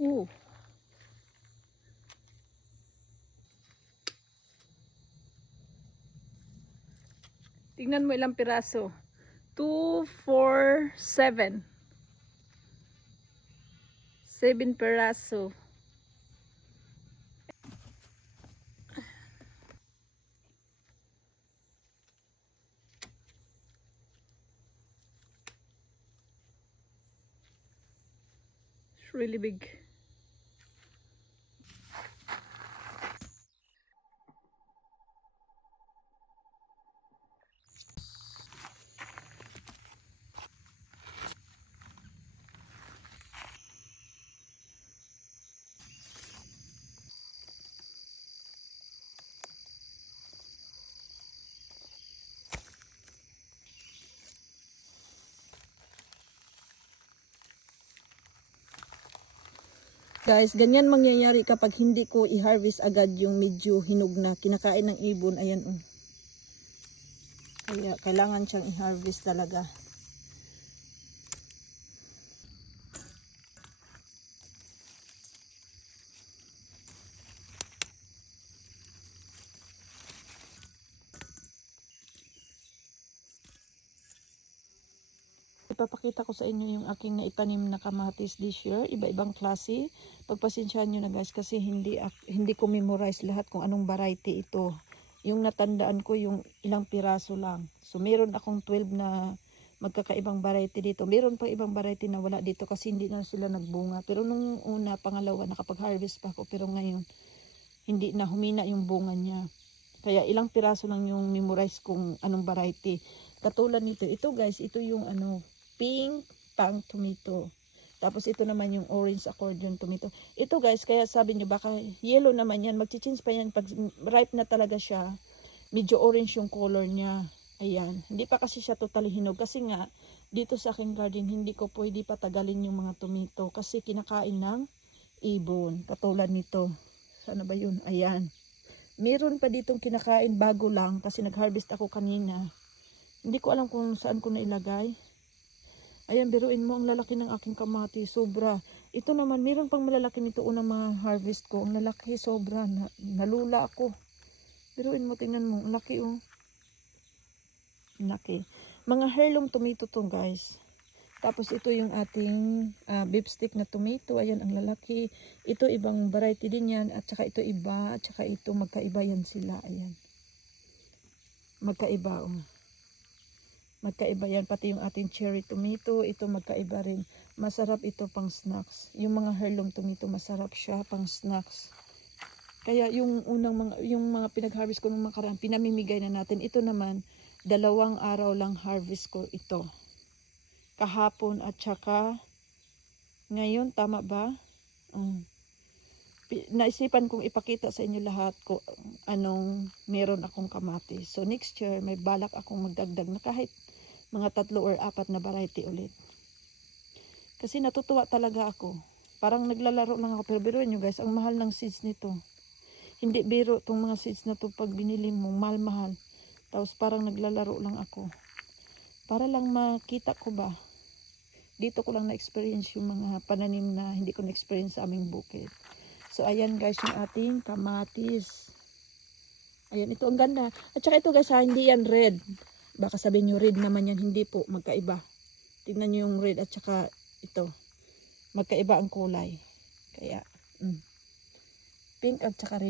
Ooh. Tingnan mo ilang piraso. 2, 4, 7. 7 piraso. It's really big. Guys, ganyan mangyayari kapag hindi ko i-harvest agad yung medyo hinog na kinakain ng ibon. Ayan oh. Kaya kailangan siyang i-harvest talaga. Ipapakita ko sa inyo yung aking naitanim na kamatis this year. Iba-ibang klase. Pagpasensyahan nyo na guys kasi hindi ko memorize lahat kung anong variety ito. Yung natandaan ko yung ilang piraso lang. So meron akong 12 na magkakaibang variety dito. Meron pang ibang variety na wala dito kasi hindi na sila nagbunga. Pero nung una, pangalawa, nakapag-harvest pa ako. Pero ngayon, hindi na, humina yung bunga niya. Kaya ilang piraso lang yung memorize kung anong variety. Katulad nito. Ito guys, ito yung pink pang tomato. Tapos ito naman yung orange accordion tomato. Ito guys, kaya sabi nyo baka yellow naman yan. Mag-change pa yan pag ripe na talaga siya. Medyo orange yung color niya. Ayan. Hindi pa kasi siya totally hinog. Kasi nga, dito sa aking garden, hindi ko pwede patagalin yung mga tomato. Kasi kinakain ng ibon. Katulad nito. Sana ba yun? Ayan. Meron pa ditong kinakain bago lang. Kasi nag-harvest ako kanina. Hindi ko alam kung saan ko nailagay. Ayan, biruin mo, ang lalaki ng aking kamati, sobra. Ito naman, meron pang malalaki nito unang mga harvest ko. Ang lalaki, sobra. Nalula ako. Biruin mo, tingnan mo. Ang laki, oh. Ang laki. Mga heirloom tomato to, guys. Tapos ito yung ating beef stick na tomato. Ayan, ang lalaki. Ito, ibang variety din yan. At saka ito iba. At saka ito, magkaiba yan sila. Ayan. Magkaiba, oh. Magkaiba yan, pati yung ating cherry tomato, ito magkaiba rin. Masarap ito pang snacks. Yung mga heirloom tomato, masarap siya pang snacks. Kaya yung mga pinag-harvest ko nung makaraan, pinamimigay na natin. Ito naman, 2 araw lang harvest ko ito. Kahapon at saka ngayon, tama ba? Naisipan kong ipakita sa inyo lahat kung anong meron akong kamatis. So next year, may balak akong magdagdag na kahit mga 3 or 4 na variety ulit. Kasi natutuwa talaga ako. Parang naglalaro lang ako. Pero biruin nyo guys, ang mahal ng seeds nito. Hindi biro itong mga seeds na to pag binili mo. Mahal-mahal. Tapos parang naglalaro lang ako. Para lang makita ko ba. Dito ko lang na-experience yung mga pananim na hindi ko na-experience sa aming bukid. So ayan guys, yung ating kamatis. Ayan, ito ang ganda. At saka ito guys, hindi yan red. Baka sabihin nyo red naman yan. Hindi po, magkaiba. Tingnan nyo yung red at saka ito. Magkaiba ang kulay. Kaya, pink at saka red.